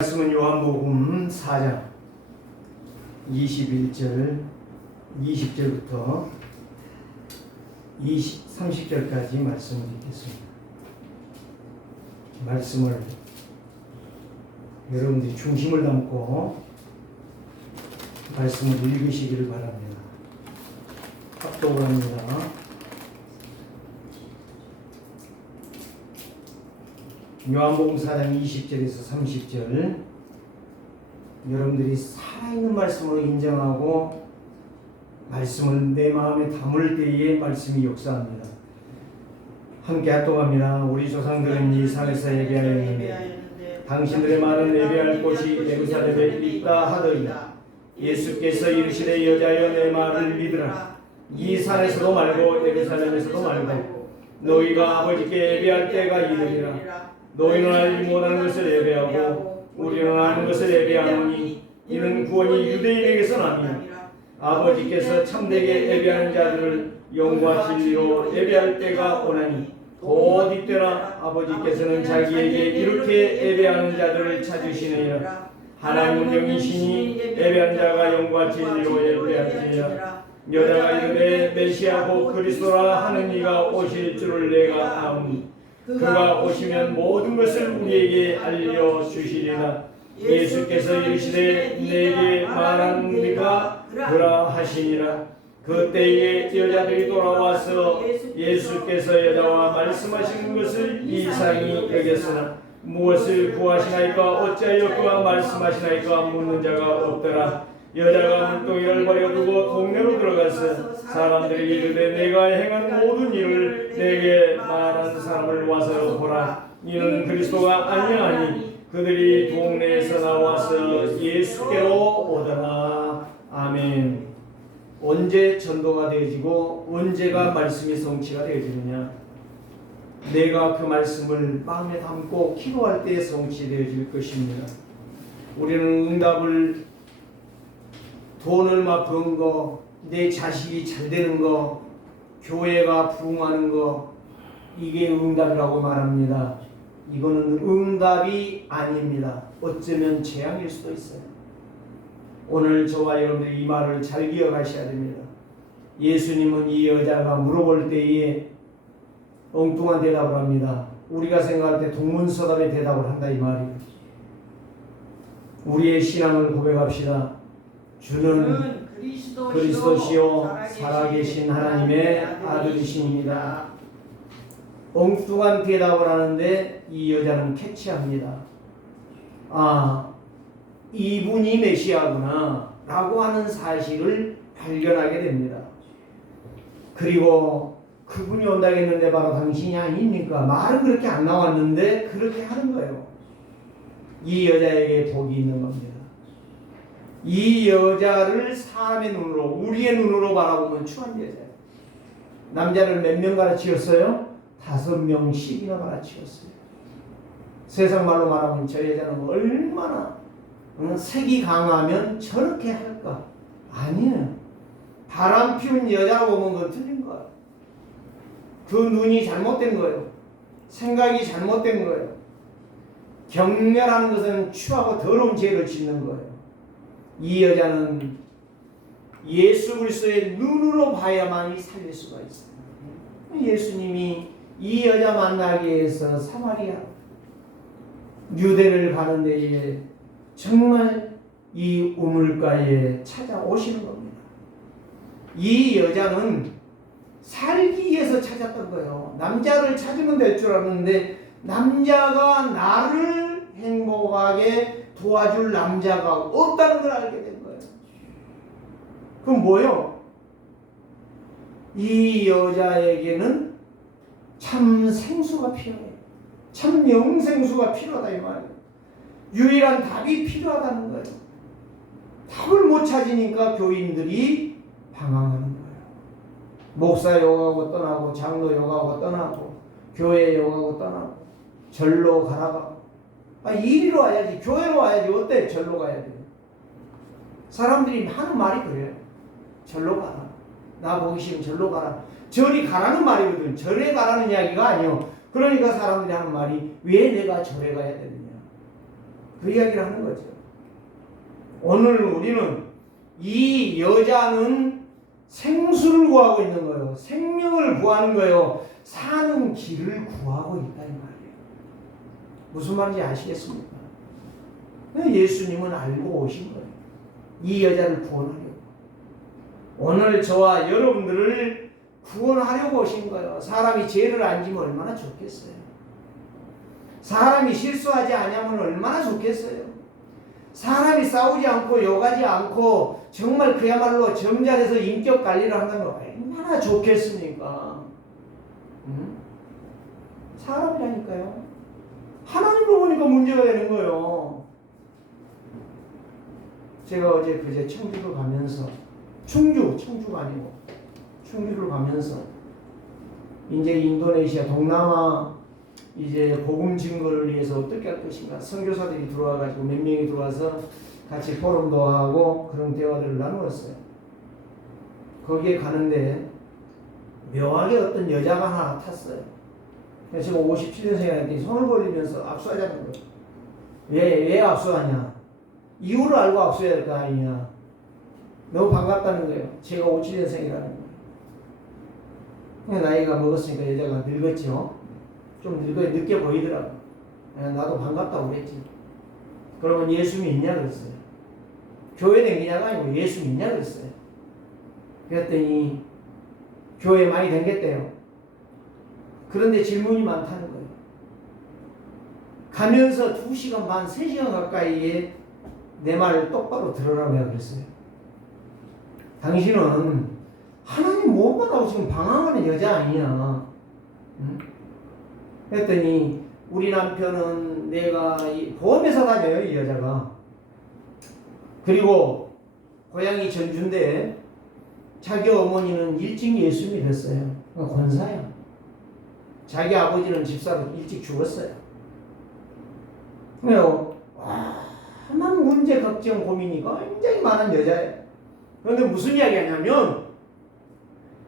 말씀은 요한복음 4장 21절 20절부터 30절까지 말씀을 읽겠습니다. 말씀을 여러분들이 중심을 담고 말씀을 읽으시기를 바랍니다. 합독을 합니다. 요한복음 4장 20절에서 30절, 여러분들이 살아있는 말씀으로 인정하고 말씀을 내 마음에 담을 때에 말씀이 역사합니다. 함께 합독합니다. 우리 조상들은 이 산에서 예배하였는데 당신들의 말은 예배할 곳이 예루살렘에 있다 하더니 예수께서 이르시되 여자여 내 말을 믿으라. 이 산에서도 말고 예루살렘에서도 말고 너희가 아버지께 예배할 때가 이르리라. 너희는 알지 못하는 것을 예배하고 우리는 아는 것을 예배하노니 이는 구원이 유대인에게서 나니라. 아버지께서 참되게 예배하는 자들을 영과 진리로 예배할 때가 오나니 곧 이때나 아버지께서는 자기에게 이렇게 예배하는 자들을 찾으시느니라. 하나님은 영이시니 예배하는 자가 영과 진리로 예배할지니라. 여자가 이르되 메시아 곧 그리스도라 하는 이가 오실 줄을 내가 아오니 그가 오시면 모든 것을 우리에게 알려주시리라. 예수께서 이르시되 내게 말한 네가 그라 하시니라. 그때에 여자들이 돌아와서 예수께서 여자와 말씀하시는 것을 이상히 여겼으나 무엇을 구하시나이까 어찌하여 그와 말씀하시나이까 묻는 자가 없더라. 여자가 물동이를 버려두고 동네로 들어가서 사람들이 이르되 내가 행한 모든 일을 내게 말한 사람을 와서 보라. 이는 그리스도가 아니하니 그들이 동네에서 나와서 예수께로 오더라. 아멘. 언제 전도가 되어지고 언제가 말씀이 성취가 되어지느냐? 내가 그 말씀을 마음에 담고 기도할 때에 성취되어질 것입니다. 우리는 응답을 돈 얼마 번 거, 내 자식이 잘 되는 거, 교회가 부흥하는 거, 이게 응답이라고 말합니다. 이거는 응답이 아닙니다. 어쩌면 재앙일 수도 있어요. 오늘 저와 여러분들이 이 말을 잘 기억하셔야 됩니다. 예수님은 이 여자가 물어볼 때에 엉뚱한 대답을 합니다. 우리가 생각할 때 동문서답의 대답을 한다 이 말이에요. 우리의 신앙을 고백합시다. 주는 그리스도시요 살아계신 하나님의 아들이십니다. 엉뚱한 대답을 하는데 이 여자는 캐치합니다. 아, 이분이 메시아구나 라고 하는 사실을 발견하게 됩니다. 그리고 그분이 온다고 했는데 바로 당신이 아닙니까? 말은 그렇게 안 나왔는데 그렇게 하는 거예요. 이 여자에게 복이 있는 겁니다. 이 여자를 사람의 눈으로, 우리의 눈으로 바라보면 추한 여자예요. 남자를 몇 명 갈아치웠어요? 5명씩이나 갈아치웠어요. 세상 말로 말하면 저 여자는 얼마나 색이 강하면 저렇게 할까? 아니에요. 바람 피운 여자로 보면 그건 틀린 거예요. 그 눈이 잘못된 거예요. 생각이 잘못된 거예요. 경멸하는 것은 추하고 더러운 죄를 짓는 거예요. 이 여자는 예수 그리스도의 눈으로 봐야만이 살릴 수가 있어요. 예수님이 이 여자 만나기 위해서 사마리아 유대를 가는 데에 정말 이 우물가에 찾아오시는 겁니다. 이 여자는 살기 위해서 찾았던 거예요. 남자를 찾으면 될 줄 알았는데 남자가 나를 행복하게 도와줄 남자가 없다는 걸 알게 된 거예요. 그럼 뭐요? 이 여자에게는 참 생수가 필요해요. 참 영생수가 필요하다 이 말이에요. 유일한 답이 필요하다는 거예요. 답을 못 찾으니까 교인들이 방황하는 거예요. 목사 욕하고 떠나고 장로 욕하고 떠나고 교회 욕하고 떠나고 절로 가라가 이리로 와야지, 교회로 와야지. 어때? 절로 가야 돼요. 사람들이 하는 말이 그래요. 절로 가라. 나 보기 싫으면 절로 가라. 절이 가라는 말이거든. 절에 가라는 이야기가 아니요. 그러니까 사람들이 하는 말이 왜 내가 절에 가야 되느냐. 그 이야기를 하는 거죠. 오늘 우리는 이 여자는 생수를 구하고 있는 거예요. 생명을 구하는 거예요. 사는 길을 구하고 있다 이 말이에요. 무슨 말인지 아시겠습니까? 예수님은 알고 오신 거예요. 이 여자를 구원하려고. 오늘 저와 여러분들을 구원하려고 오신 거예요. 사람이 죄를 안 지면 얼마나 좋겠어요. 사람이 실수하지 않으면 얼마나 좋겠어요. 사람이 싸우지 않고 욕하지 않고 정말 그야말로 점잖아서 인격 관리를 한다면 얼마나 좋겠습니까? 사람이라니까요. 하나님으로 보니까 문제가 되는 거예요. 제가 어제 그제 청주를 가면서 청주가 아니고 충주를 가면서 이제 인도네시아 동남아 이제 복음 증거를 위해서 어떻게 할 것인가 선교사들이 들어와가지고 몇 명이 들어와서 같이 포럼도 하고 그런 대화들을 나누었어요. 거기에 가는데 묘하게 어떤 여자가 하나 나탔어요. 그래서 제가 57년생이라는데 손을 벌리면서 압수하자는 거예요. 왜 압수하냐? 이유를 알고 압수해야 될 거 아니냐? 너무 반갑다는 거예요. 제가 57년생이라는 거예요. 나이가 먹었으니까 여자가 늙었죠. 좀 늦게 보이더라고. 나도 반갑다고 그랬지. 그러면 예수 믿냐 그랬어요. 교회 댕기냐가 아니고 예수 믿냐 그랬어요. 그랬더니 교회 많이 댕겼대요. 그런데 질문이 많다는 거예요. 가면서 2시간 반, 3시간 가까이에 내 말을 똑바로 들으라고 내가 그랬어요. 당신은 하나님 무엇만 하고 지금 방황하는 여자 아니야. 응? 그랬더니 우리 남편은 내가 보험회사 다녀요, 이 여자가. 그리고 고향이 전주인데 자기 어머니는 일찍 예수 믿었어요. 권사야. 자기 아버지는 집사로 일찍 죽었어요. 그래요. 만 문제, 걱정, 고민이 굉장히 많은 여자예요. 그런데 무슨 이야기 하냐면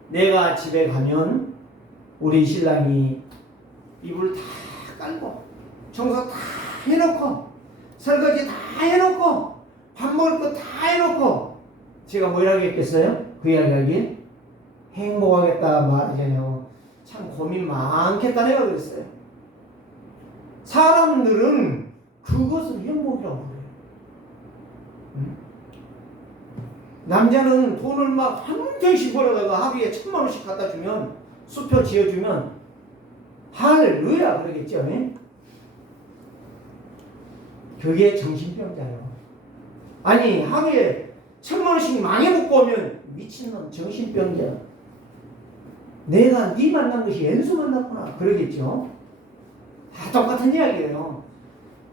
내가 집에 가면 우리 신랑이 이불 다 깔고 청소 다 해놓고 설거지 다 해놓고 밥 먹을 거 다 해놓고 제가 뭐라고 했겠어요? 그 이야기하기 행복하겠다 말하자냐고 참 고민 많겠다 내가 그랬어요. 사람들은 그것을 행복이라고 그래요. 응? 남자는 돈을 막 한 개씩 벌어다가 하루에 1,000,000원씩 갖다 주면 수표 지어주면 할렐루야 그러겠죠. 네? 그게 정신병자예요. 아니 하루에 1,000,000원씩 많이 먹고 오면 미친놈 정신병자. 내가 네 만난 것이 연수 만났구나 그러겠죠. 다 똑같은 이야기예요.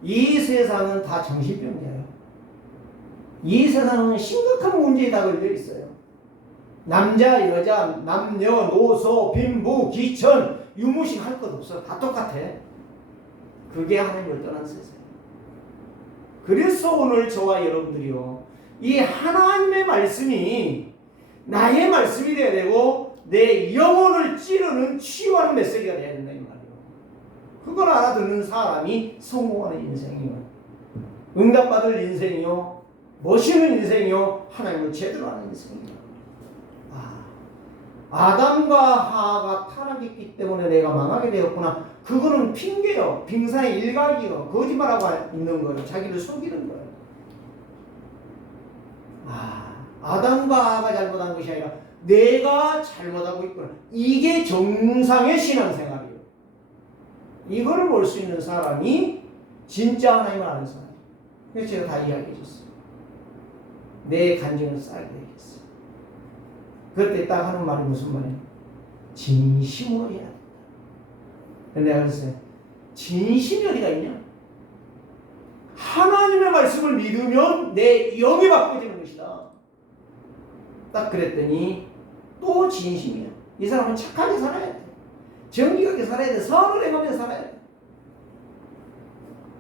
이 세상은 다 정신병자예요. 이 세상은 심각한 문제에 다 걸려 있어요. 남자, 여자, 남녀, 노소, 빈부, 기천, 유무식 할 것 없어. 다 똑같아. 그게 하나님을 떠난 세상. 그래서 오늘 저와 여러분들이요. 이 하나님의 말씀이 나의 말씀이 되어야 되고 내 영혼을 찌르는 치유하는 메시지가 되어야 된다 이 말이에요. 그걸 알아듣는 사람이 성공하는 인생이요. 응답받을 인생이요. 멋있는 인생이요. 하나님을 제대로 하는 인생이요. 아담과 하와가 타락했기 때문에 내가 망하게 되었구나. 그거는 핑계요. 빙산의 일각이요. 거짓말하고 있는 거예요. 자기를 속이는 거예요. 아담과 하와가 잘못한 것이 아니라 내가 잘못하고 있구나. 이게 정상의 신앙생활이에요. 이거를 볼 수 있는 사람이 진짜 하나님을 아는 사람이에요. 그래서 제가 다 이야기해 줬어요. 내 간증을 쌓게 되겠어요. 그때 딱 하는 말이 무슨 말이에요? 진심으로 해야 된다. 내가 그랬어요. 진심이 어디가 있냐? 하나님의 말씀을 믿으면 내 영이 바꿔지는 것이다. 딱 그랬더니 또 진심이야. 이 사람은 착하게 살아야 돼. 정직하게 살아야 돼. 선을 행하며 살아야 돼.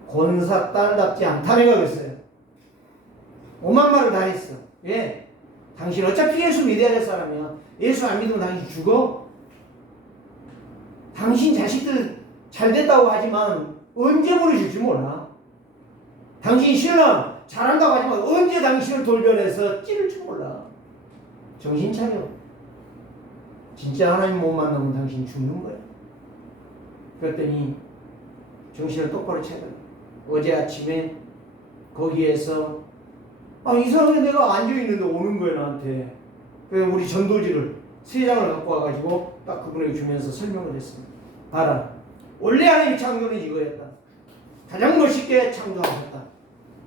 권사 딸답지 않다 내가 그랬어요. 오만 말을 다 했어. 예. 당신 어차피 예수 믿어야 될 사람이야. 예수 안 믿으면 당신 죽어. 당신 자식들 잘 됐다고 하지만 언제 버려질지 몰라. 당신 신랑 잘한다고 하지만 언제 당신을 돌변해서 찌를 줄 몰라. 정신 차려. 진짜 하나님 못 만나면 당신 죽는 거야. 그랬더니 정신을 똑바로 차려. 어제 아침에 거기에서 이상하게 내가 앉아있는데 오는 거야 나한테. 그래서 우리 전도지를 3장을 갖고 와가지고 딱 그분에게 주면서 설명을 했습니다. 봐라, 원래 하나님의 창조는 이거였다. 가장 멋있게 창조하셨다.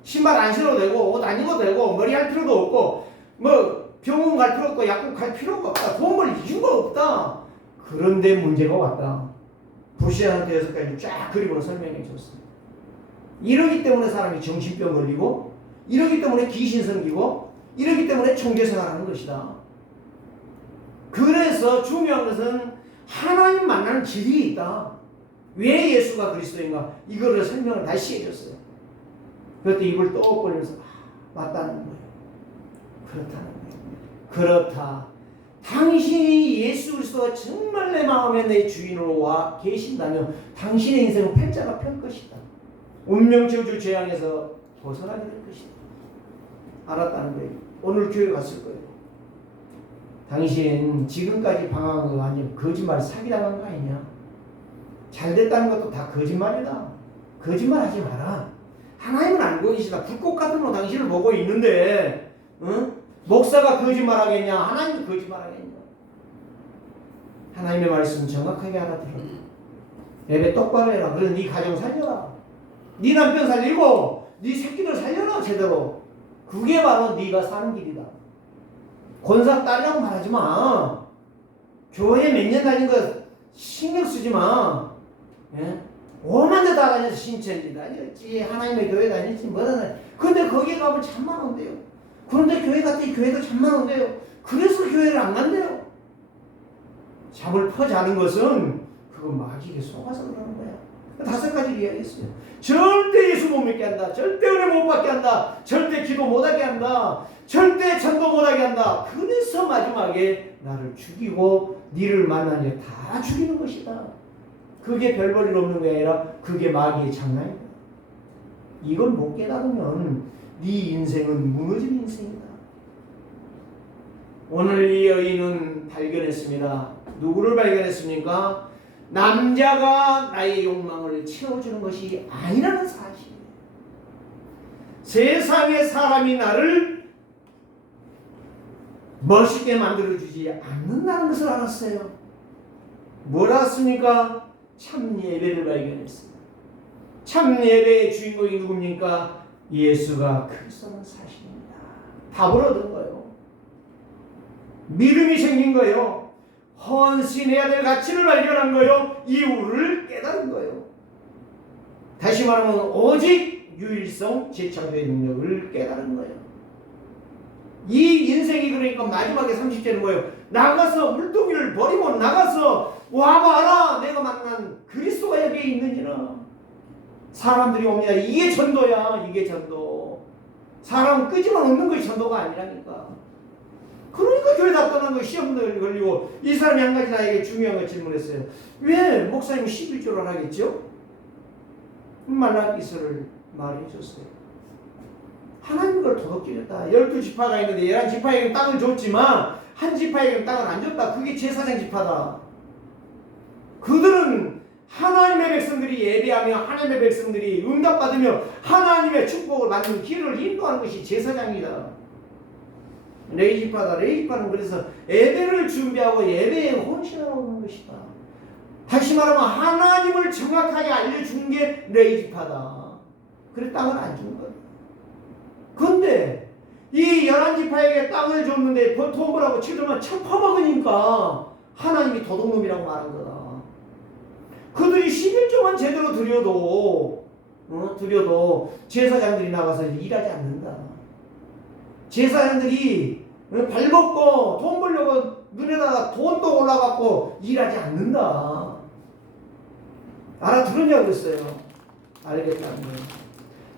신발 안 신어도 되고 옷 안 입어도 되고 머리 할 필요도 없고 뭐 병원 갈 필요 없고 약국 갈 필요가 없다. 돈 벌 이유가 없다. 그런데 문제가 왔다. 불시한테 6가지 쫙 그림으로 설명해 줬습니다. 이러기 때문에 사람이 정신병 걸리고, 이러기 때문에 귀신 생기고, 이러기 때문에 총개생활하는 것이다. 그래서 중요한 것은 하나님 만나는 길이 있다. 왜 예수가 그리스도인가? 이거를 설명을 다시 해줬어요. 그때 입을 떡 벌리면서 맞다는 거예요. 그렇다는 거예요. 그렇다. 당신이 예수 그리스도가 정말 내 마음에 내 주인으로 와 계신다면 당신의 인생은 팔자가 펼 것이다. 운명저주 재앙에서 벗어나게 될 것이다. 알았다는 거예요. 오늘 교회 갔을 거예요. 당신 지금까지 방황한 거 아니면 거짓말 사기당한 거 아니냐? 잘 됐다는 것도 다 거짓말이다. 거짓말 하지 마라. 하나님은 알고 계시다. 불꽃 같은 거 당신을 보고 있는데, 응? 목사가 거짓말 하겠냐? 하나님도 거짓말 하겠냐? 하나님의 말씀 정확하게 알아들어. 예배 똑바로 해라. 그래서 네 가정 살려라. 네 남편 살리고 네 새끼들 살려라 제대로. 그게 바로 네가 사는 길이다. 권사 딸이라고 말하지 마. 교회 몇 년 다닌 거 신경 쓰지 마. 예? 오만 데 다 다녀서 신천지 다녔지, 하나님의 교회 다녔지, 뭐다 다녔지. 근데 거기에 가면 참만 온대요. 그런데 교회 갔더니 교회도 참만 온대요. 그래서 교회를 안 간대요. 잠을 퍼자는 것은 그건 마귀에게 속아서 그러는 거야. 5가지를 이야기했어요. 절대 예수 못 믿게 한다. 절대 은혜 못 받게 한다. 절대 기도 못하게 한다. 절대 전도 못하게 한다. 그래서 마지막에 나를 죽이고 니를 만나니 다 죽이는 것이다. 그게 별 볼일 없는 게 아니라 그게 마귀의 장난이다. 이걸 못 깨달으면 네 인생은 무너진 인생이다. 오늘 이 여인은 발견했습니다. 누구를 발견했습니까? 남자가 나의 욕망을 채워주는 것이 아니라는 사실이에요. 세상의 사람이 나를 멋있게 만들어주지 않는다는 것을 알았어요. 뭘 알았습니까? 참 예배를 발견했습니다. 참 예배의 주인공이 누굽니까? 예수가 그리스도는 사실입니다. 답을 얻은 거예요. 믿음이 생긴 거예요. 헌신해야 될 가치를 발견한 거예요. 이유를 깨달은 거예요. 다시 말하면 오직 유일성 재창조의 능력을 깨달은 거예요. 이 인생이 그러니까 마지막에 30절은 뭐예요? 나가서 물동이를 버리고 나가서 와봐라. 내가 만난 그리스도가 여기에 있느니라. 사람들이 옵니다. 이게 전도야. 이게 전도. 사람 끄집어 놓는 것이 전도가 아니라니까. 그러니까 교회 다 떠난 거 시험도 걸리고. 이 사람이 한 가지 나에게 중요한 걸 질문했어요. 왜 목사님 11조를 하겠죠? 말라기서를 말해줬어요. 하나님 걸 도둑질했다. 12지파가 있는데 11지파에게는 땅을 줬지만 한 지파에게는 땅을 안 줬다. 그게 제사장 지파다. 그들은 하나님의 백성들이 예배하며 하나님의 백성들이 응답받으며 하나님의 축복을 받는 길을 인도하는 것이 제사장이다. 레위지파다. 레위지파는 그래서 예배를 준비하고 예배에 헌신하고 있는 것이다. 다시 말하면 하나님을 정확하게 알려주는 게 레위지파다. 그래 땅을 안 준 거야. 그런데 이 11지파에게 땅을 줬는데 도움을 치르면 쳐퍼먹으니까 하나님이 도둑놈이라고 말한 거다. 그들이 11조만 제대로 드려도 제사장들이 나가서 일하지 않는다. 제사장들이 발벗고 돈 벌려고 눈에다가 돈도 올라갖고 일하지 않는다. 알아들었냐고 그랬어요. 알겠다는 거예요.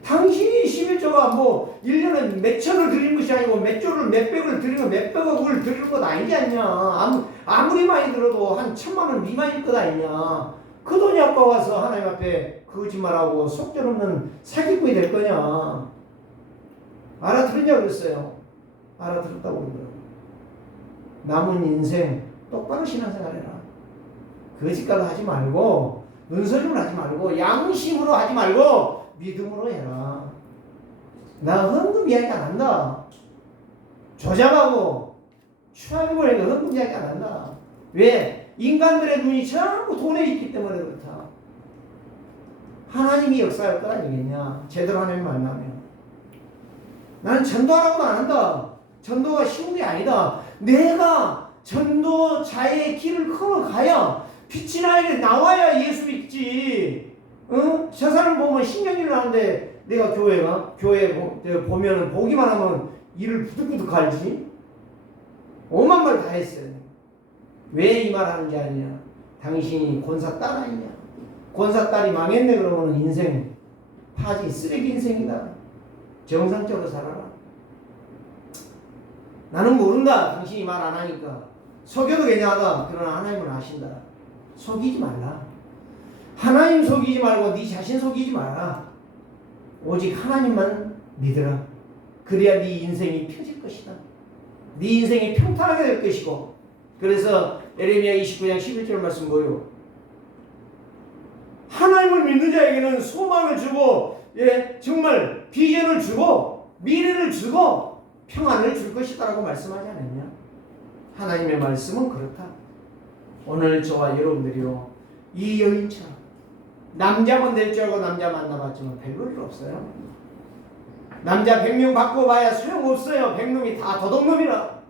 당신이 11조가 뭐 1년에 몇 천을 드리는 것이 아니고 몇 조를 몇 백을 드리면 몇 백억을 드리는 것 아니지 않냐. 아무리 많이 들어도 한 1,000만 원 미만일 것 아니냐. 그 돈이 아까워서 하나님 앞에 거짓말하고 속절없는 사기꾼이 될 거냐? 알아들으냐고 그랬어요. 알아들었다고 그러더라고요. 남은 인생 똑바로 신앙생활해라. 거짓말로 하지 말고, 눈소리로 하지 말고, 양심으로 하지 말고 믿음으로 해라. 나 헌금 이야기 안 한다. 조작하고 추하게 보니까 헌금 이야기 안 한다. 왜? 인간들의 눈이 전부 돈에 있기 때문에 그렇다. 하나님이 역사할 거 아니겠냐? 제대로 하나님 만나면. 나는 전도하라고도 안 한다. 전도가 쉬운 게 아니다. 내가 전도자의 길을 걸어가야 빛이 나와야 예수 믿지. 어? 저 사람 보면 신경질 나는데 내가 교회 보면은 보기만 하면 이를 부득부득 갈지. 오만 말 다 했어요. 왜 이 말 하는 게 아니냐? 당신이 권사 딸 아니냐? 권사 딸이 망했네 그러면 인생 파지 쓰레기 인생이다. 정상적으로 살아라. 나는 모른다. 당신이 말 안 하니까. 속여도 괜찮다. 그러나 하나님은 아신다. 속이지 말라. 하나님 속이지 말고 네 자신 속이지 마라. 오직 하나님만 믿으라. 그래야 네 인생이 펴질 것이다. 네 인생이 평탄하게 될 것이고. 그래서 예레미야 29장 11절 말씀 뭐요? 하나님을 믿는 자에게는 소망을 주고, 예, 정말 비전을 주고 미래를 주고 평안을 줄 것이다라고 말씀하지 않았냐? 하나님의 말씀은 그렇다. 오늘 저와 여러분들이요, 이 여인처럼 남자만 될 줄 알고 남자 만나봤지만 별볼 일 없어요. 남자 100명 바꿔봐야 소용없어요. 100놈이 다 도둑놈이라.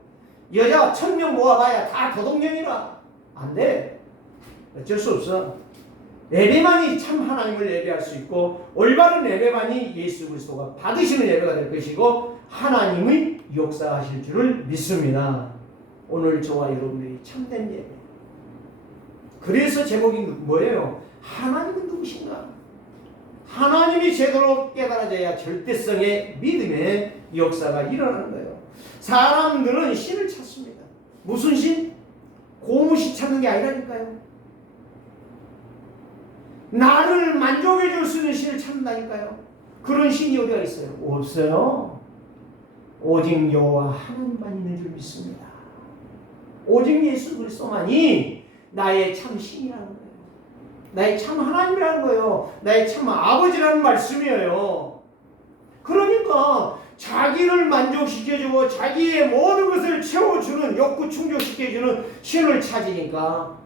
여자 1000명 모아봐야 다 도둑년이라. 안 돼. 어쩔 수 없어. 예배만이 참 하나님을 예배할 수 있고, 올바른 예배만이 예수 그리스도가 받으시는 예배가 될 것이고 하나님의 역사하실 줄을 믿습니다. 오늘 저와 여러분들이 참된 예배. 그래서 제목이 뭐예요? 하나님은 누구신가? 하나님이 제대로 깨달아져야 절대성의 믿음의 역사가 일어나는 거예요. 사람들은 신을 찾습니다. 무슨 신? 고무신 찾는 게 아니라니까요. 나를 만족해 줄 수 있는 신을 찾는다니까요. 그런 신이 어디가 있어요? 없어요. 오직 여호와 하나님만 있는 줄 믿습니다. 오직 예수 그리스도만이 나의 참 신이라는 거예요. 나의 참 하나님이라는 거예요. 나의 참 아버지라는 말씀이에요. 그러니까 자기를 만족시켜주고 자기의 모든 것을 채워주는, 욕구 충족시켜주는 신을 찾으니까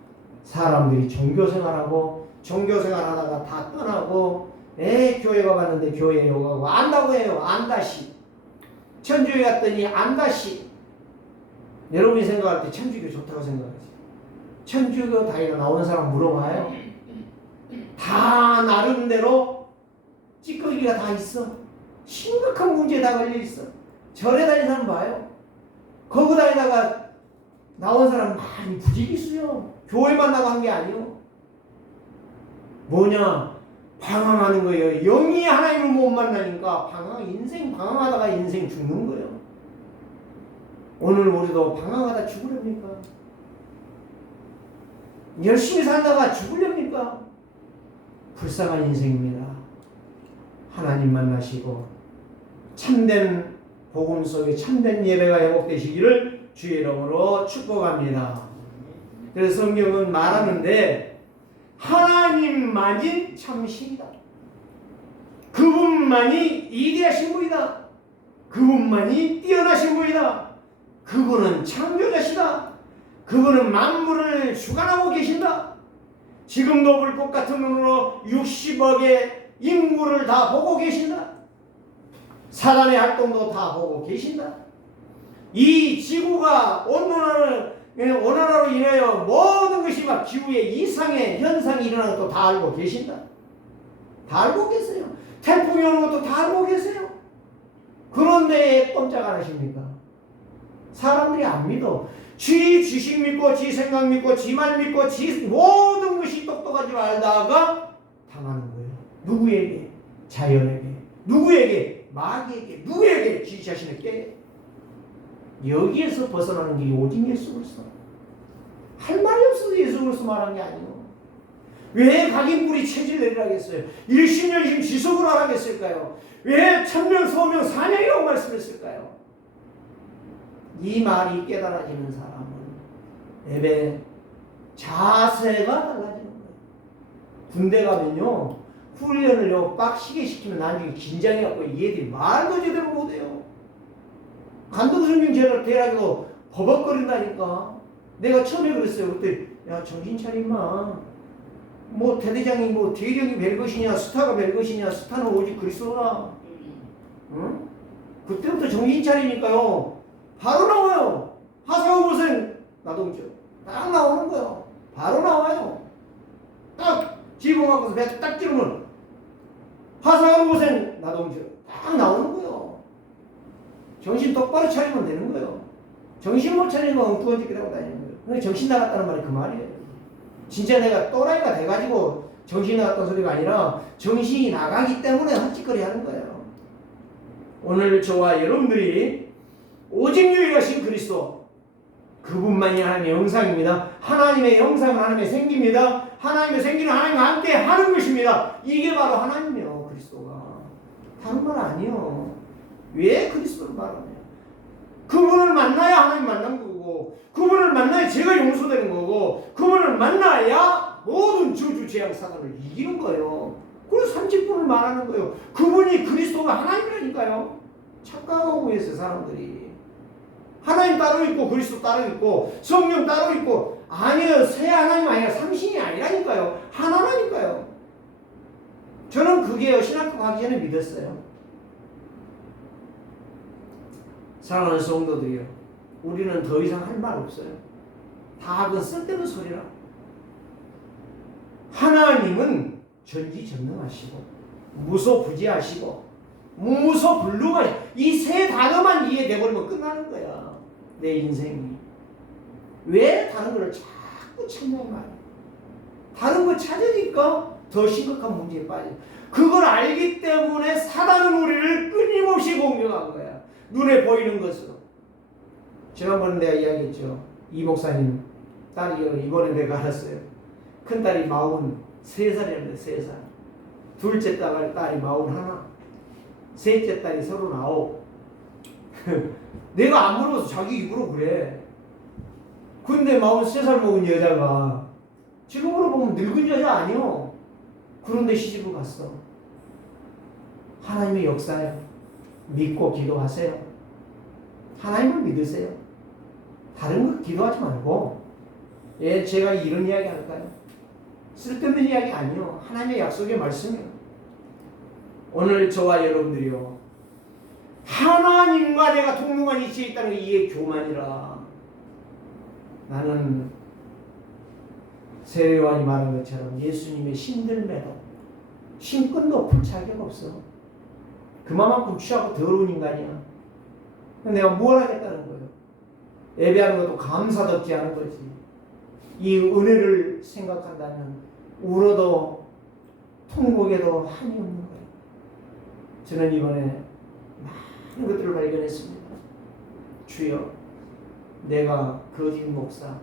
사람들이 종교생활하고 종교생활하다가 다 떠나고, 교회 가봤는데 교회에 오가고 안다고 해요. 안다시. 천주교 갔더니 안다시. 여러분이 생각할 때 천주교 좋다고 생각하지. 천주교 다니다 나오는 사람 물어봐요. 다 나름대로 찌꺼기가 다 있어. 심각한 문제에 다 걸려있어. 절에 다니는 사람 봐요. 거기 다니다가 나온 사람 많이 부지기수요. 교회만 나간 게 아니요. 뭐냐? 방황하는 거예요. 영이 하나님을 못 만나니까 인생 방황하다가 인생 죽는 거예요. 오늘 우리도 방황하다 죽으렵니까? 열심히 살다가 죽으렵니까? 불쌍한 인생입니다. 하나님 만나시고 참된 복음 속에 참된 예배가 회복되시기를 주의 이름으로 축복합니다. 그래서 성경은 말하는데 하나님만이 참신이다. 그분만이 이대하신 분이다. 그분만이 뛰어나신 분이다. 그분은 창조자시다. 그분은 만물을 주관하고 계신다. 지금도 불꽃 같은 눈으로 60억의 인구를 다 보고 계신다. 사단의 활동도 다 보고 계신다. 이 지구가 온난화로 인하여 모든 것이 막 기후의 이상의 현상이 일어나는 것도 다 알고 계신다. 다 알고 계세요. 태풍이 오는 것도 다 알고 계세요. 그런데 꼼짝 안 하십니까? 사람들이 안 믿어. 지 지식 믿고 지 생각 믿고 지 말 믿고 지 모든 것이 똑똑한 줄 알다가 당하는 거예요. 누구에게? 자연에게. 누구에게? 마귀에게. 누구에게? 지 자신에게. 여기에서 벗어나는 길이 오직 예수 그리스도. 할 말이 없어서 예수 그리스도 말한 게 아니에요. 왜 각인불이 체질 내리라겠어요? 일신연심 지속을 하라겠을까요? 왜 천명, 소명, 사명이라고 말씀했을까요? 이 말이 깨달아지는 사람은 예배 자세가 달라지는 거예요. 군대 가면요, 훈련을요 빡시게 시키면 나중에 긴장해갖고 얘들이 말도 제대로 못해요. 간동성령 대학에도 버벅거린다니까. 내가 처음에 그랬어요. 그때 야 정신 차림마. 뭐 대대장이 뭐 대령이 별 것이냐, 스타가 별 것이냐, 스타는 오직 그리스도라. 응? 그때부터 정신 차리니까요 바로 나와요. 하사고보생 나동죠. 딱 나오는 거예요. 바로 나와요. 딱 지붕하고서 배 딱 찌르면 하사고보생 나동죠. 딱 나오는 거예요. 정신 똑바로 차리면 되는 거예요. 정신 못 차리는 건 엉뚱한 짓이라고 다니는 거예요. 근데 정신 나갔다는 말이 그 말이에요. 진짜 내가 또라이가 돼가지고 정신이 나갔던 소리가 아니라 정신이 나가기 때문에 헛짓거리 하는 거예요. 오늘 저와 여러분들이 오직 유일하신 그리스도, 그분만이 하나님의 영상입니다. 하나님의 영상은 하나님의 생기입니다. 하나님의 생기는 하나님과 함께 하는 것입니다. 이게 바로 하나님이요, 그리스도가. 다른 말 아니요. 왜 그리스도를 말하냐? 그분을 만나야 하나님 만난 거고, 그분을 만나야 죄가 용서되는 거고, 그분을 만나야 모든 저주 재앙 사단을 이기는 거예요. 그래서 30분을 말하는 거예요. 그분이 그리스도가 하나님이라니까요. 착각하고 있어요, 사람들이. 하나님 따로 있고 그리스도 따로 있고 성령 따로 있고. 아니에요. 세 하나님 아니라 삼신이 아니라니까요. 하나라니까요. 저는 그게요, 신학교 가기 전에 믿었어요. 사랑하는 성도들이요, 우리는 더 이상 할 말 없어요. 다 그건 쓸데없는 소리라. 하나님은 전지전능하시고 무소부지하시고 무소불능하시고 이 세 단어만 이해돼버리면 끝나는 거야, 내 인생이. 왜 다른 걸 자꾸 찾냐 말이야. 다른 걸 찾으니까 더 심각한 문제에 빠져. 그걸 알기 때문에 사단은 우리를 끊임없이 공격한 거야. 눈에 보이는 것으로. 지난번에 내가 이야기했죠. 이 목사님 딸이요, 이번에 내가 알았어요. 큰딸이 43살이었는데 3살. 둘째 딸이 41. 셋째 딸이 39. 내가 안 물어봐서 자기 입으로 그래. 근데 43살 먹은 여자가 지금으로 보면 늙은 여자 아니요. 그런데 시집을 갔어. 하나님의 역사예요. 믿고 기도하세요. 하나님을 믿으세요. 다른 거 기도하지 말고. 예, 제가 이런 이야기 할까요? 쓸데없는 이야기 아니요. 하나님의 약속의 말씀이요. 오늘 저와 여러분들이요, 하나님과 내가 동등한 위치에 있다는 게 이게 교만이라. 나는 세례요한이 말한 것처럼 예수님의 신들매도 신권 높은 자격 없어. 그만큼 취하고 더러운 인간이야. 내가 뭘 하겠다는 거예요? 예배하는 것도 감사롭지 않은 거지. 이 은혜를 생각한다면 울어도 통곡에도 한이 없는 거예요. 저는 이번에 많은 것들을 발견했습니다. 주여, 내가 거짓 목사,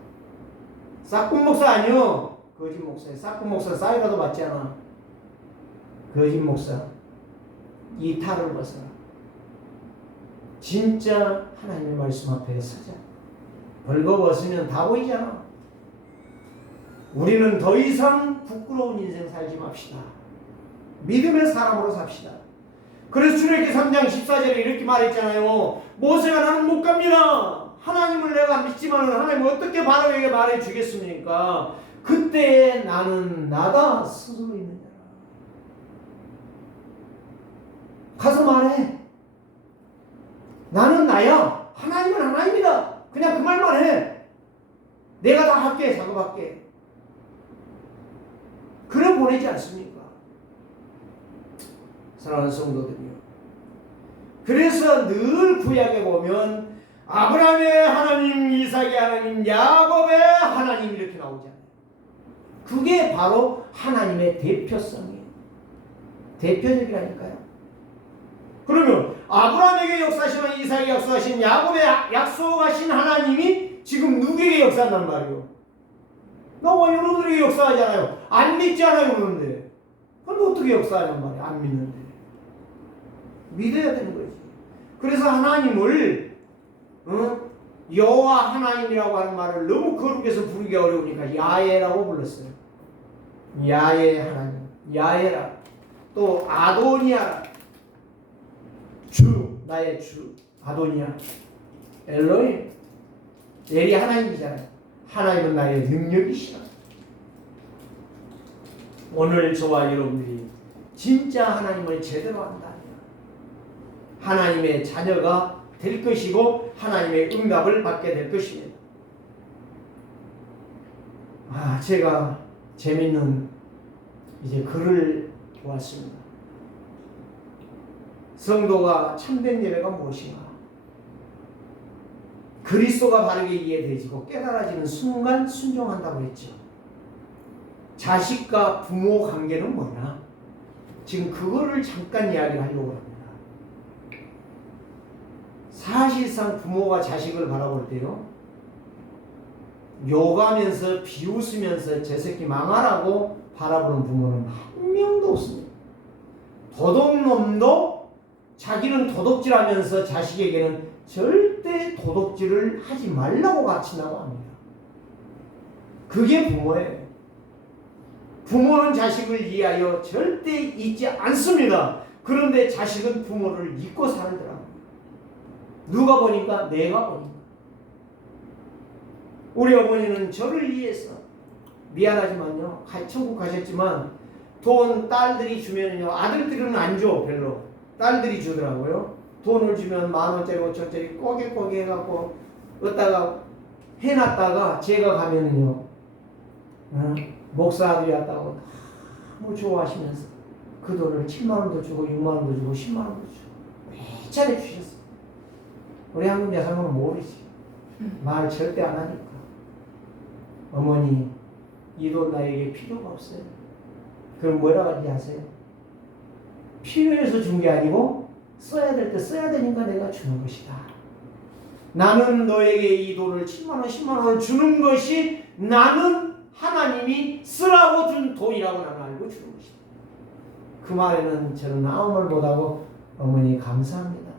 싹군 목사 아니요. 거짓 목사예요. 싹군 목사 싸이라도 받잖아. 거짓 목사, 이 탈을 벗어라. 진짜 하나님의 말씀 앞에 서자. 벌거벗으면 다 보이잖아. 우리는 더 이상 부끄러운 인생 살지 맙시다. 믿음의 사람으로 삽시다. 그래서 출애굽기 3장 14절에 이렇게 말했잖아요. 모세가 나는 못 갑니다. 하나님을 내가 믿지만 하나님 어떻게 바로에게 말해 주겠습니까? 그때 나는 나다 스스로 있느냐. 가서 말해. 나는 나야. 하나님은 하나님이다. 그냥 그 말만 해. 내가 다 할게. 작업할게. 그래 보내지 않습니까? 사랑하는 성도들이요. 그래서 늘 구약에 보면 아브라함의 하나님, 이삭의 하나님, 야곱의 하나님 이렇게 나오잖아요. 그게 바로 하나님의 대표성이에요. 대표적이라니까요. 그러면 아브라함에게 역사하시는, 이삭에게 역사하신, 야곱에 약속하신 하나님이 지금 누구에게 역사한단 말이에요? 나와 여러분들에게 역사하잖아요. 안 믿잖아요, 그런데. 그럼 어떻게 역사하냔 말이야, 안 믿는데. 믿어야 되는 거지. 그래서 하나님을 여호와 하나님이라고 하는 말을 너무 거룩해서 부르기 어려우니까 야훼라고 불렀어요. 야훼 하나님, 야훼라. 또 아도니아, 주, 나의 주, 아도니아, 엘로힘. 엘이 하나님이잖아요. 하나님은 나의 능력이시라. 오늘 저와 여러분들이 진짜 하나님을 제대로 안다면 하나님의 자녀가 될 것이고 하나님의 응답을 받게 될 것입니다. 제가 재밌는 이제 글을 보았습니다. 성도가 참된 예배가 무엇인가? 그리스도가 바르게 이해되지고 깨달아지는 순간 순종한다고 했죠. 자식과 부모 관계는 뭐냐? 지금 그거를 잠깐 이야기를 하려고 합니다. 사실상 부모가 자식을 바라볼 때요, 욕하면서 비웃으면서 제 새끼 망하라고 바라보는 부모는 한 명도 없습니다. 도둑놈도 자기는 도둑질하면서 자식에게는 절대 도둑질을 하지 말라고 가르친다고 합니다. 그게 부모예요. 부모는 자식을 이해하여 절대 잊지 않습니다. 그런데 자식은 부모를 잊고 살더라고요. 누가 보니까? 내가 보니까. 우리 어머니는 저를 위해서 미안하지만요, 천국 가셨지만 돈 딸들이 주면요, 아들들은 안 줘, 별로. 딸들이 주더라고요. 돈을 주면 10,000원짜리 5,000원짜리 꼬개꼬개 해갖고 어디다가 해놨다가 제가 가면은요, 목사 아들이 왔다고 너무 좋아하시면서 그 돈을 70,000원도 주고 60,000원도 주고 100,000원도 주고 매차례 주셨어요. 우리 한국 여성은 모르지. 말 절대 안 하니까. 어머니, 이 돈 나에게 필요가 없어요. 그럼 뭐라고 하는지 아세요? 필요해서 준 게 아니고 써야 될 때 써야 되니까 내가 주는 것이다. 나는 너에게 이 돈을 7만원, 10만원을 주는 것이 나는 하나님이 쓰라고 준 돈이라고 나는 알고 주는 것이다. 그 말에는 저는 아무 말 못하고 어머니 감사합니다.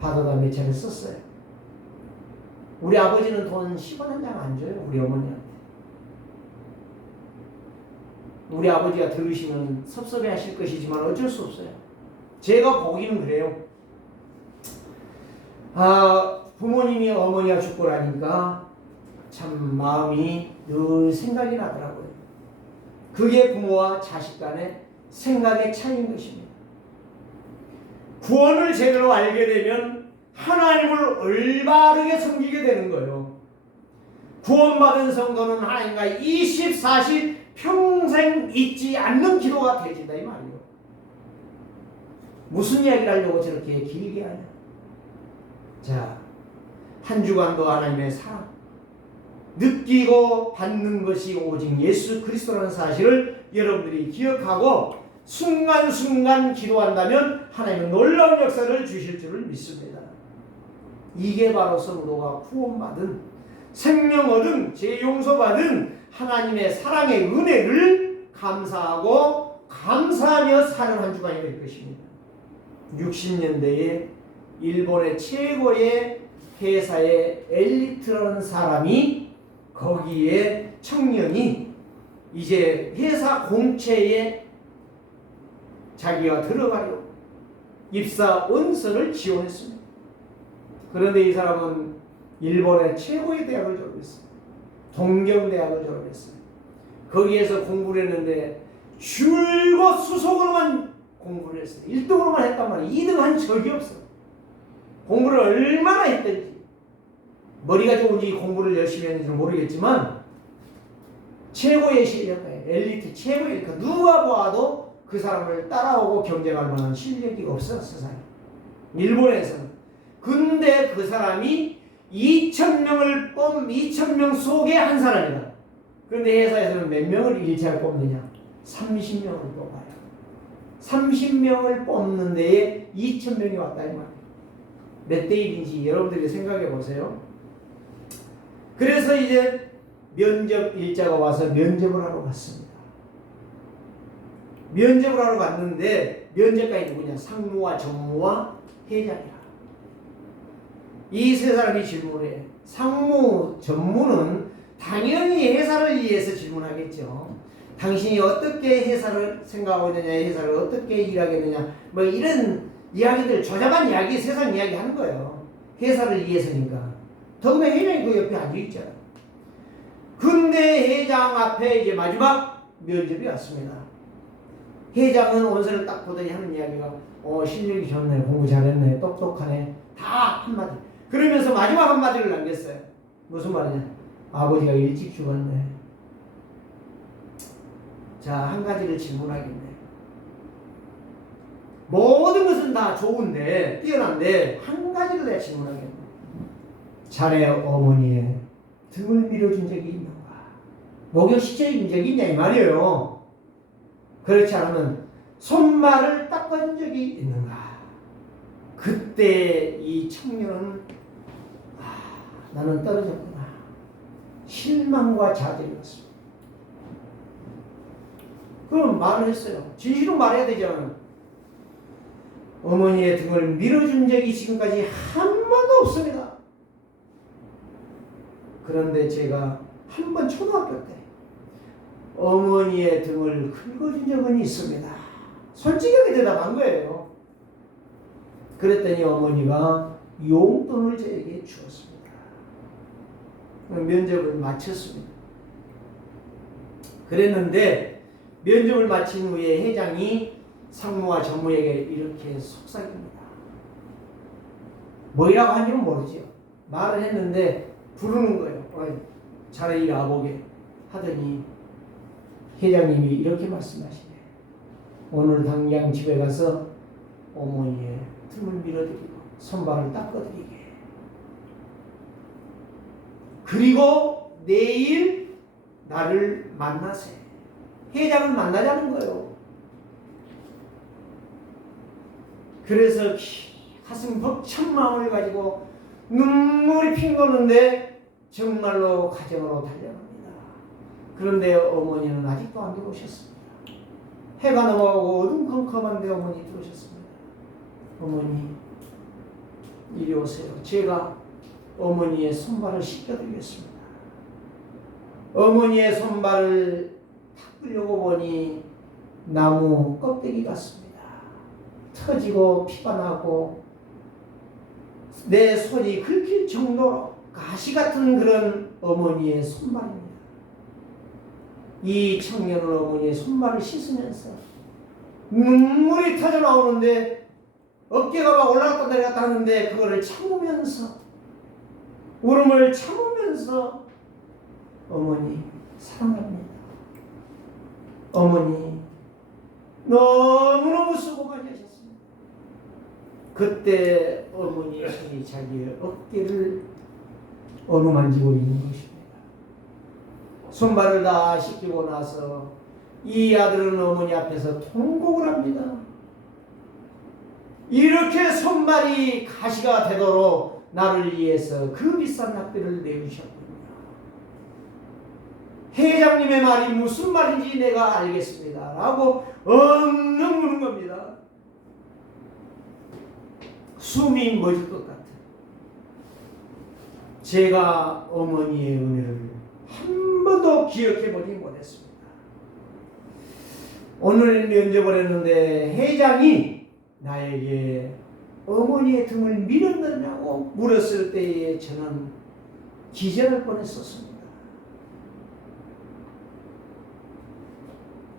받아다 몇 차례 썼어요. 우리 아버지는 돈 10원 한 장 안 줘요, 우리 어머니한테. 우리 아버지가 들으시면 섭섭해 하실 것이지만 어쩔 수 없어요. 제가 보기는 그래요. 부모님이 어머니가 죽고 나니까 참 마음이 늘 생각이 나더라고요. 그게 부모와 자식 간의 생각의 차이인 것입니다. 구원을 제대로 알게 되면 하나님을 올바르게 섬기게 되는 거예요. 구원받은 성도는 하나님과 24시 평생 잊지 않는 기도가 되어진다 이 말이에요. 무슨 이야기를 하려고 저렇게 길게 하냐. 자, 한 주간도 하나님의 사랑 느끼고 받는 것이 오직 예수 그리스도라는 사실을 여러분들이 기억하고 순간순간 기도한다면 하나님은 놀라운 역사를 주실 줄을 믿습니다. 이게 바로 성도가 구원받은, 생명 얻은, 죄 용서받은 하나님의 사랑의 은혜를 감사하고 감사하며 사는 한 주간이 될 것입니다. 60년대에 일본의 최고의 회사의 엘리트라는 사람이, 거기에 청년이 이제 회사 공채에 자기가 들어가려고 입사 원서를 지원했습니다. 그런데 이 사람은 일본의 최고의 대학을 졸업했어요. 동경대학을 졸업했어요. 거기에서 공부를 했는데 줄곧 수석으로만 공부를 했어요. 1등으로만 했단 말이에요. 2등 한 적이 없어요. 공부를 얼마나 했든지. 머리가 좋은지 공부를 열심히 했는지는 모르겠지만 최고의 실력가예요. 엘리트 최고의. 그러니까 누가 보아도 그 사람을 따라오고 경쟁할 만한 실력이 없어 세상에. 일본에서는. 근데 그 사람이 2,000명 속에 한 사람이다. 그런데 회사에서는 몇 명을 1차를 뽑느냐? 30명을 뽑아요. 30명을 뽑는 데에 2,000명이 왔다 이 말이에요. 몇 대 1인지 여러분들이 생각해 보세요. 그래서 이제 면접 일자가 와서 면접을 하러 갔습니다. 면접을 하러 갔는데 면접관이 누구냐? 상무와 전무와 회장이라. 이 세 사람이 질문해. 상무, 전무는 당연히 회사를 위해서 질문하겠죠. 당신이 어떻게 회사를 생각하고 있느냐, 회사를 어떻게 일하겠느냐, 뭐 이런 이야기들, 조잡한 이야기, 세상 이야기 하는 거예요. 회사를 위해서니까. 더구나 회장이 그 옆에 앉아있잖아. 근데 회장 앞에 이제 마지막 면접이 왔습니다. 회장은 원서를 딱 보더니 하는 이야기가 실력이 좋네, 공부 잘했네, 똑똑하네, 다 한마디. 그러면서 마지막 한마디를 남겼어요. 무슨 말이냐? 아버지가 일찍 죽었네. 자, 한 가지를 질문하겠네. 모든 것은 다 좋은데, 뛰어난데, 한 가지를 내가 질문하겠네. 자네 어머니의 등을 밀어준 적이 있는가? 목욕시켜준 적이 있냐 이 말이에요. 그렇지 않으면 손발을 닦아준 적이 있는가? 그때 이 청년은 나는 떨어졌구나. 실망과 좌절이었습니다. 그럼 말을 했어요. 진실은 말해야 되잖아요. 어머니의 등을 밀어준 적이 지금까지 한 번도 없습니다. 그런데 제가 한 번 초등학교 때 어머니의 등을 긁어준 적은 있습니다. 솔직하게 대답한 거예요. 그랬더니 어머니가 용돈을 저에게 주었습니다. 면접을 마쳤습니다. 그랬는데 면접을 마친 후에 회장이 상무와 전무에게 이렇게 속삭입니다. 뭐라고 하는지는 모르죠. 말을 했는데 부르는 거예요. 자네 일 와보게 하더니 회장님이 이렇게 말씀하시네. 오늘 당장 집에 가서 어머니의 등을 밀어드리고 손발을 닦아드리게. 그리고 내일 나를 만나세요. 회장을 만나자는 거예요. 그래서 가슴 벅찬 마음을 가지고 눈물이 핑도는데 정말로 가정으로 달려갑니다. 그런데 어머니는 아직도 안 들어오셨습니다. 해가 넘어가고 어둠컴컴한데 어머니 들어오셨습니다. 어머니 이리 오세요. 제가 어머니의 손발을 씻겨드리겠습니다. 어머니의 손발을 닦으려고 보니 나무 껍데기 같습니다. 터지고 피가 나고 내 손이 긁힐 정도로 가시 같은 그런 어머니의 손발입니다. 이 청년은 어머니의 손발을 씻으면서 눈물이 터져 나오는데 어깨가 막 올라갔다 내려갔다 하는데 그거를 참으면서 울음을 참으면서 어머니 사랑합니다. 어머니 너무너무 수고 많이 하셨습니다. 그때 어머니의 손이 자기의 어깨를 어루만지고 있는 것입니다. 손발을 다 씻기고 나서 이 아들은 어머니 앞에서 통곡을 합니다. 이렇게 손발이 가시가 되도록 나를 위해서 그 비싼 납비를 내주셨군요. 회장님의 말이 무슨 말인지 내가 알겠습니다. 라고 엉엉 우는 겁니다. 숨이 멎을 것 같아요. 제가 어머니의 은혜를 한 번도 기억해보지 못했습니다. 오늘 면접을 했는데 회장이 나에게 어머니의 등을 밀었느냐고 물었을 때에 저는 기절할 뻔했었습니다.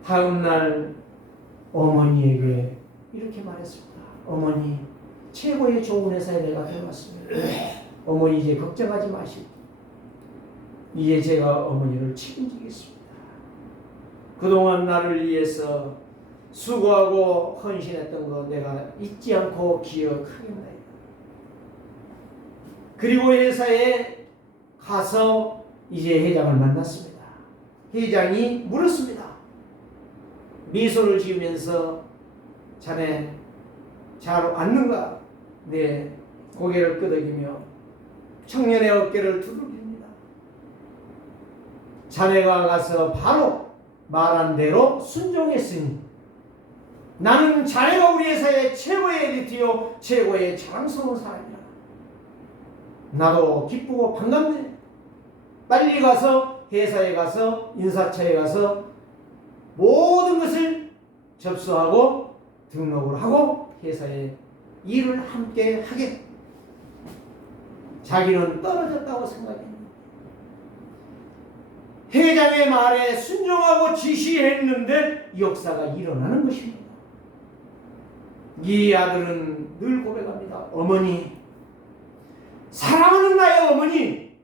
다음날 어머니에게 이렇게 말했습니다. 어머니, 최고의 좋은 회사에 내가 들어갔습니다. 어머니 이제 걱정하지 마시고 이제 제가 어머니를 책임지겠습니다. 그동안 나를 위해서 수고하고 헌신했던 거 내가 잊지 않고 기억하겠나이다. 그리고 회사에 가서 이제 회장을 만났습니다. 회장이 물었습니다. 미소를 지으면서 자네 잘 왔는가? 네. 고개를 끄덕이며 청년의 어깨를 두들깁니다. 자네가 가서 바로 말한 대로 순종했으니 나는 자네가 우리 회사의 최고의 엘리트요 최고의 자랑스러운 사람이야. 나도 기쁘고 반갑네. 빨리 가서 회사에 가서 인사처에 가서 모든 것을 접수하고 등록을 하고 회사에 일을 함께 하게. 자기는 떨어졌다고 생각했는데 회장의 말에 순종하고 지시했는데 역사가 일어나는 것입니다. 이 아들은 늘 고백합니다. 어머니, 사랑하는 나의 어머니,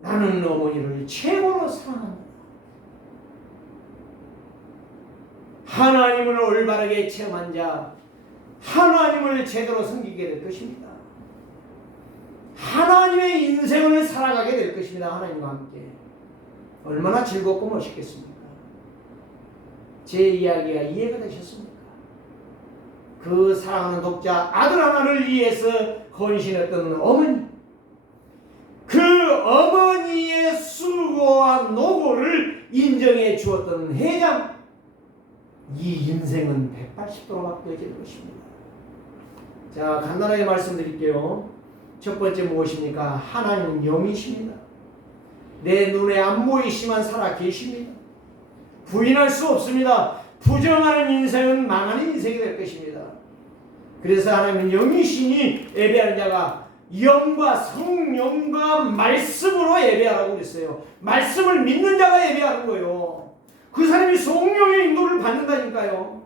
나는 어머니를 최고로 사랑합니다. 하나님을 올바르게 체험한 자, 하나님을 제대로 섬기게 될 것입니다. 하나님의 인생을 살아가게 될 것입니다. 하나님과 함께. 얼마나 즐겁고 멋있겠습니까? 제 이야기가 이해가 되셨습니까? 그 사랑하는 독자 아들 하나를 위해서 헌신했던 어머니, 그 어머니의 수고와 노고를 인정해 주었던 회장, 이 인생은 180도로 바뀌어질 것입니다. 자, 간단하게 말씀드릴게요. 첫 번째 무엇입니까? 하나님은 영이십니다. 내 눈에 안 보이시만 살아 계십니다. 부인할 수 없습니다. 부정하는 인생은 망하는 인생이 될 것입니다. 그래서 하나님은 영이시니 예배하는 자가 영과 성령과 말씀으로 예배하라고 그랬어요. 말씀을 믿는 자가 예배하는 거예요. 그 사람이 성령의 인도를 받는다니까요.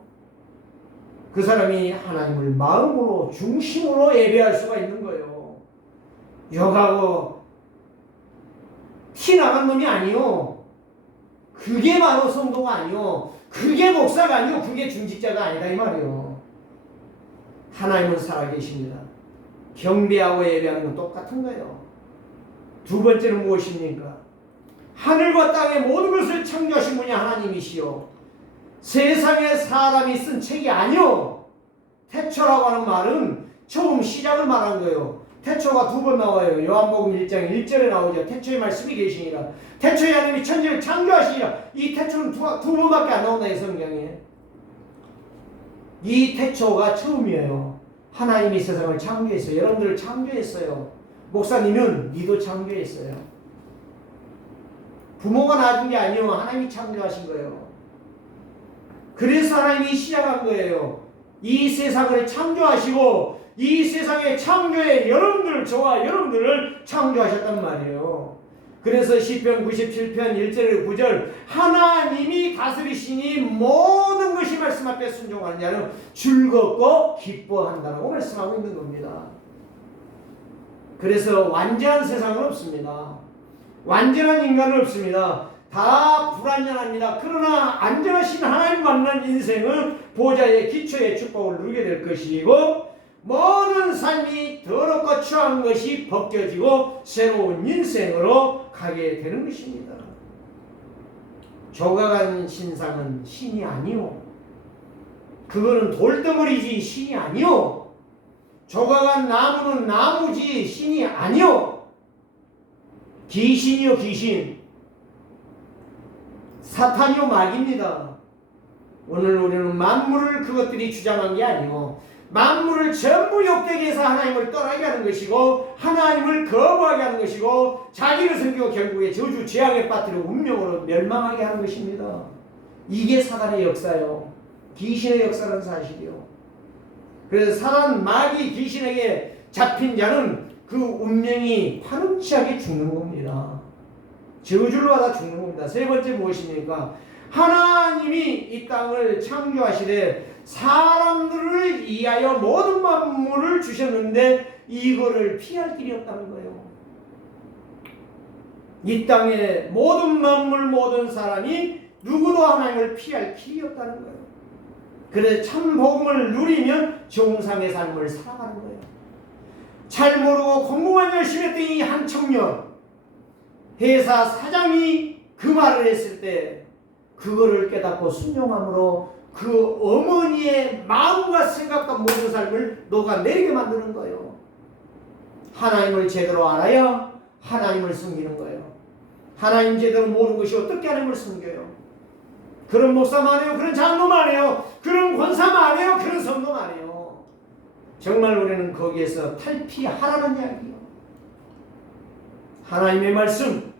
그 사람이 하나님을 마음으로 중심으로 예배할 수가 있는 거예요. 욕하고 티 나간 놈이 아니요. 그게 바로 성도가 아니요. 그게 목사가 아니요. 그게 중직자가 아니다 이 말이에요. 하나님은 살아계십니다. 경배하고 예배하는 건 똑같은 거예요. 두 번째는 무엇입니까? 하늘과 땅의 모든 것을 창조하신 분이 하나님이시요. 세상에 사람이 쓴 책이 아니요. 태초라고 하는 말은 처음 시작을 말한 거예요. 태초가 두 번 나와요. 요한복음 1장 1절에 나오죠. 태초에 말씀이 계시니라. 태초에 하나님이 천지를 창조하시니라. 이 태초는 두 번밖에 안 나온다 이 성경에. 이 태초가 처음이에요. 하나님이 세상을 창조했어요. 여러분들을 창조했어요. 목사님은 니도 창조했어요. 부모가 낳아준 게 아니요. 하나님이 창조하신 거예요. 그래서 하나님이 시작한 거예요. 이 세상을 창조하시고 이 세상의 창조에 여러분들, 저와 여러분들을 창조하셨단 말이에요. 그래서 시편 97편 1절 9절 하나님이 다스리시니 모든 것이 말씀 앞에 순종하는 자는 즐겁고 기뻐한다라고 말씀하고 있는 겁니다. 그래서 완전한 세상은 없습니다. 완전한 인간은 없습니다. 다 불완전합니다. 그러나 안전하신 하나님 만난 인생은 보좌의 기초의 축복을 누리게 될 것이고 모든 삶이 더럽고 추한 것이 벗겨지고 새로운 인생으로 가게 되는 것입니다. 조각한 신상은 신이 아니요. 그거는 돌덩어리지 신이 아니요. 조각한 나무는 나무지 신이 아니요. 귀신이요 귀신. 사탄이요 마귀입니다. 오늘 우리는 만물을 그것들이 주장한 게 아니요. 만물을 전부 욕되게 해서 하나님을 떠나게 하는 것이고 하나님을 거부하게 하는 것이고 자기를 섬기고 결국에 저주 재앙에 빠뜨려 운명으로 멸망하게 하는 것입니다. 이게 사단의 역사요. 귀신의 역사라는 사실이요. 그래서 사단, 마귀, 귀신에게 잡힌 자는 그 운명이 파렴치하게 죽는 겁니다. 저주를 받아 죽는 겁니다. 세 번째 무엇입니까? 하나님이 이 땅을 창조하시되 사람들을 위하여 모든 만물을 주셨는데 이거를 피할 길이 없다는 거예요. 이 땅의 모든 만물, 모든 사람이 누구도 하나님을 피할 길이 없다는 거예요. 그래서 참 복음을 누리면 정상의 삶을 살아가는 거예요. 잘 모르고 공부만 열심히 했던 이 한 청년, 회사 사장이 그 말을 했을 때 그거를 깨닫고 순종함으로 그 어머니의 마음과 생각과 모든 삶을 녹아내리게 만드는 거예요. 하나님을 제대로 알아야 하나님을 섬기는 거예요. 하나님 제대로 모르는 것이 어떻게 하나님을 섬겨요? 그런 목사 많아요. 그런 장로 많아요. 그런 권사 많아요. 그런 성도 많아요. 정말 우리는 거기에서 탈피하라는 이야기예요. 하나님의 말씀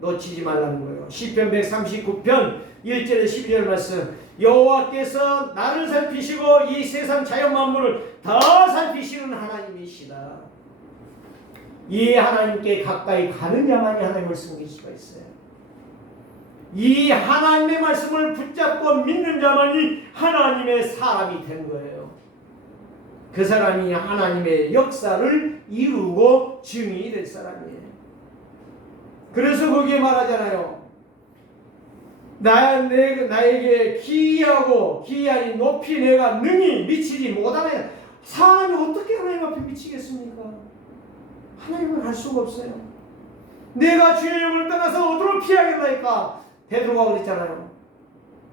놓치지 말라는 거예요. 시편 139편 1절에 12절 말씀, 여호와께서 나를 살피시고 이 세상 자연 만물을 다 살피시는 하나님이시다. 이 하나님께 가까이 가는 자만이 하나님을 섬길 수가 있어요. 이 하나님의 말씀을 붙잡고 믿는 자만이 하나님의 사람이 된 거예요. 그 사람이 하나님의 역사를 이루고 증인이 될 사람이에요. 그래서 거기에 말하잖아요. 나에게 기이하고 기이하니 높이 내가 능히 미치지 못하네. 사람이 어떻게 하나님 앞에 미치겠습니까? 하나님을 할 수가 없어요. 내가 주의 영을 떠나서 어디로 피하겠나이까? 베드로가 그랬잖아요.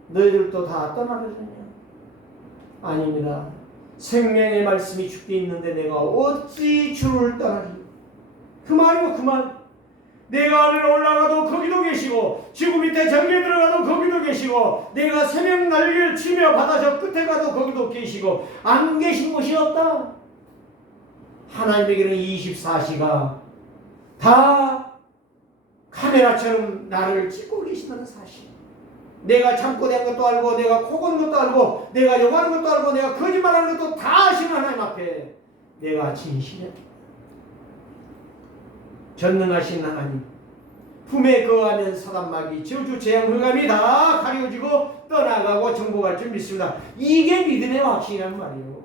너희들도 다 떠나려느냐? 아닙니다. 생명의 말씀이 주께 있는데 내가 어찌 주를 떠나리? 그 말이요, 그 말. 내가 하늘에 올라가도 거기도 계시고 지구 밑에 정리에 들어가도 거기도 계시고 내가 새벽 날개를 치며 바다 저 끝에 가도 거기도 계시고 안 계신 곳이 없다. 하나님에게는 24시가 다 카메라처럼 나를 찍고 계신다는 사실. 내가 잠꼬대한 것도 알고 내가 코 고는 것도 알고 내가 욕하는 것도 알고 내가 거짓말하는 것도 다 아시는 하나님 앞에 내가 진실해. 전능하신 하나님 품에 거하면 사단마귀 저주 재앙 흑암이 다 가려지고 떠나가고 정복할 줄 믿습니다. 이게 믿음의 확신이란 말이에요.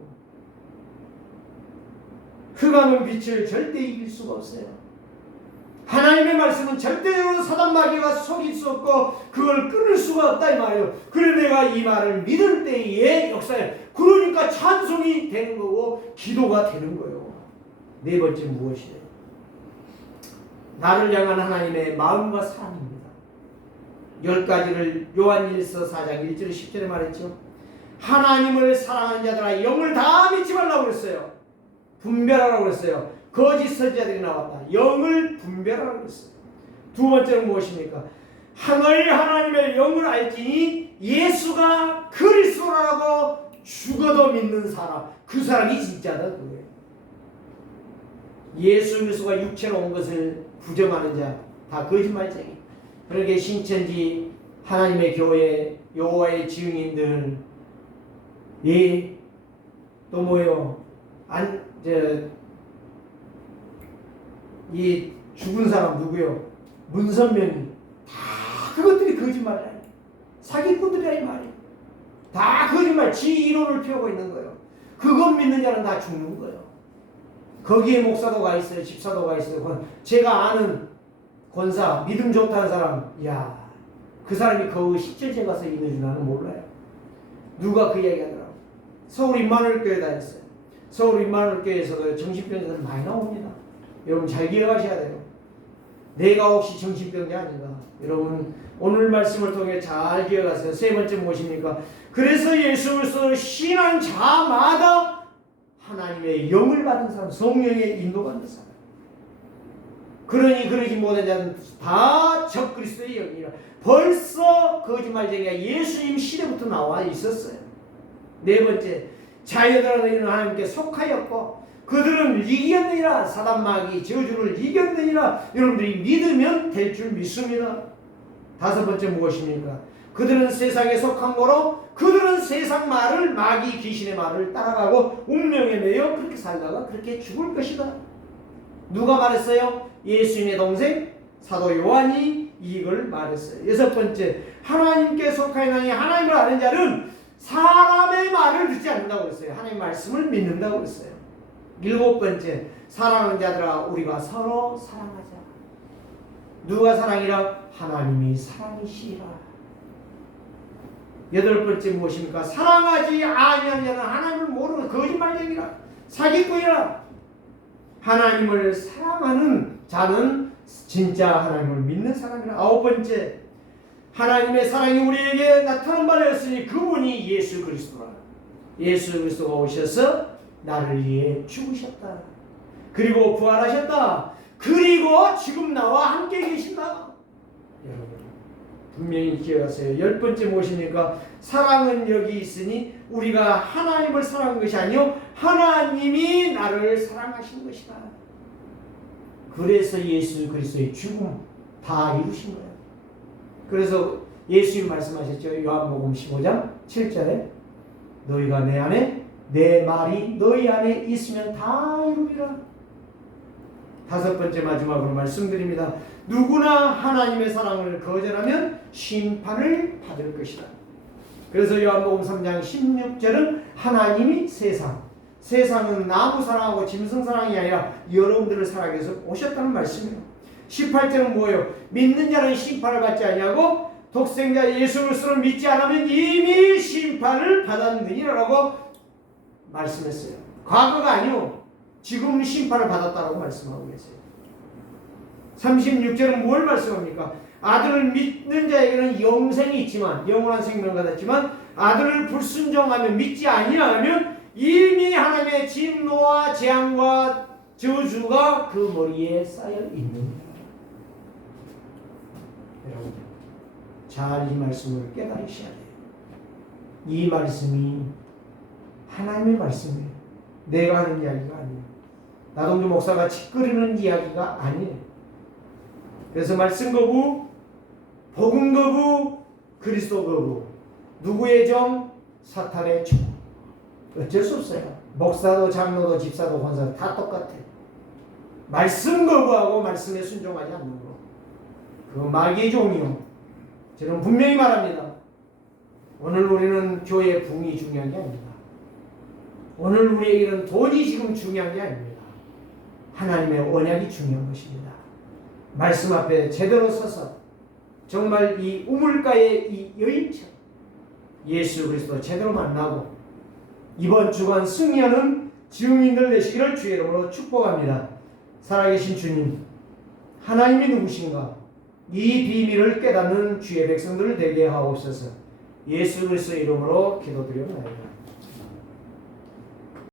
흑암은 빛을 절대 이길 수가 없어요. 하나님의 말씀은 절대로 사단마귀가 속일 수 없고 그걸 끊을 수가 없다 이 말이에요. 그래 내가 이 말을 믿을 때의 역사에 그러니까 찬송이 되는 거고 기도가 되는 거예요. 네 번째 무엇이에요? 나를 향한 하나님의 마음과 사랑입니다. 10가지를 요한일서 4장 1절 10절에 말했죠. 하나님을 사랑하는 자들아 영을 다 믿지 말라고 그랬어요. 분별하라고 그랬어요. 거짓 선지자들이 나왔다. 영을 분별하라고 그랬어요. 두 번째는 무엇입니까? 하나의 하나님의 영을 알지니 예수가 그리스도라고 죽어도 믿는 사람, 그 사람이 진짜다 그거예요. 예수 그리스도가 육체로 온 것을 부정하는 자 다 거짓말쟁이. 그러게 신천지 하나님의 교회 여호와의 증인들 또 뭐요? 이 죽은 사람 누구요? 문선명이 다 그것들이 거짓말이야. 사기꾼들이야 이 말이야. 다 거짓말. 지 이론을 펴고 있는 거예요. 그것 믿는 자는 다 죽는 거예요. 거기에 목사도가 있어요. 집사도가 있어요. 제가 아는 권사 믿음 좋다는 사람, 야, 그 사람이 그 십절제 가서 있는지 나는 몰라요. 누가 그 이야기 하더라고. 서울 임마누엘교회 다녔어요. 서울 임마누엘교회에서도 정신병자들 많이 나옵니다. 여러분 잘 기억하셔야 돼요. 내가 혹시 정신병자 아닌가? 여러분 오늘 말씀을 통해 잘 기억하세요. 세 번째 무엇입니까? 그래서 예수 그리스도 신앙 자마다 하나님의 영을 받은 사람, 성령의 인도받는 사람. 그러니 그러지 못한 자는 다 적그리스도의 영이라. 벌써 거짓말쟁이가 예수님 시대부터 나와 있었어요. 네 번째, 자녀들은 하나님께 속하였고 그들은 이겼느니라. 사단마귀 저주를 이겼느니라. 여러분들이 믿으면 될 줄 믿습니다. 다섯 번째 무엇입니까? 그들은 세상에 속한 거로 그들은 세상 말을 마귀 귀신의 말을 따라가고 운명에 매여 그렇게 살다가 그렇게 죽을 것이다. 누가 말했어요? 예수님의 동생 사도 요한이 이걸 말했어요. 여섯 번째, 하나님께 속하여나니 하나님을 아는 자는 사람의 말을 듣지 않는다고 그랬어요. 하나님의 말씀을 믿는다고 그랬어요. 일곱 번째, 사랑하는 자들아 우리가 서로 사랑하자. 누가 사랑이라? 하나님이 사랑이시라. 여덟 번째 무엇입니까? 사랑하지 아니하는 자는 하나님을 모르는 거짓말쟁이라. 사기꾼이라. 하나님을 사랑하는 자는 진짜 하나님을 믿는 사람이라. 아홉 번째, 하나님의 사랑이 우리에게 나타난 바 되었으니 그분이 예수 그리스도라. 예수 그리스도가 오셔서 나를 위해 죽으셨다. 그리고 부활하셨다. 그리고 지금 나와 함께 계신다. 분명히 기억하세요. 10번째 무엇입니까? 사랑은 여기 있으니 우리가 하나님을 사랑한 것이 아니요 하나님이 나를 사랑하신 것이다. 그래서 예수 그리스도의 죽음 다 이루신 거예요. 그래서 예수님 말씀하셨죠. 요한복음 15장 7절에 너희가 내 안에 내 말이 너희 안에 있으면 다 이루리라. 5번째 마지막으로 말씀드립니다. 누구나 하나님의 사랑을 거절하면 심판을 받을 것이다. 그래서 요한복음 3장 16절은 하나님이 세상은 나무 사랑하고 짐승 사랑이 아니라 여러분들을 사랑하기 위해서 오셨다는 말씀이에요. 18절은 뭐예요? 믿는 자는 심판을 받지 아니하고 독생자 예수 그리스도를 믿지 않으면 이미 심판을 받았느니라고 말씀했어요. 과거가 아니요 지금 심판을 받았다고 말씀하고 계세요. 36절은 뭘 말씀합니까? 아들을 믿는 자에게는 영생이 있지만 영원한 생명을 받았지만 아들을 불순종하며 믿지 아니하면 이미 하나님의 진노와 재앙과 저주가 그 머리에 쌓여 있는 거예요. 여러분 잘 이 말씀을 깨달으셔야 돼요. 이 말씀이 하나님의 말씀이에요. 내가 하는 이야기가 아니에요. 나동주 목사가 짓거리는 이야기가 아니에요. 그래서 말씀 거부, 복음 거부, 그리스도 거부. 누구의 종? 사탄의 종. 어쩔 수 없어요. 목사도 장로도 집사도 권사도 다 똑같아. 말씀 거부하고 말씀에 순종하지 않는 거. 그거 마귀의 종이요. 저는 분명히 말합니다. 오늘 우리는 교회의 붕이 중요한 게 아닙니다. 오늘 우리에게는 돈이 지금 중요한 게 아닙니다. 하나님의 언약이 중요한 것입니다. 말씀 앞에 제대로 서서 정말 이 우물가의 이 여인처럼 예수 그리스도 제대로 만나고 이번 주간 승리하는 증인들 되시기를 주의 이름으로 축복합니다. 살아계신 주님, 하나님이 누구신가? 이 비밀을 깨닫는 주의 백성들을 되게 하옵소서. 예수 그리스도의 이름으로 기도드려옵나이다.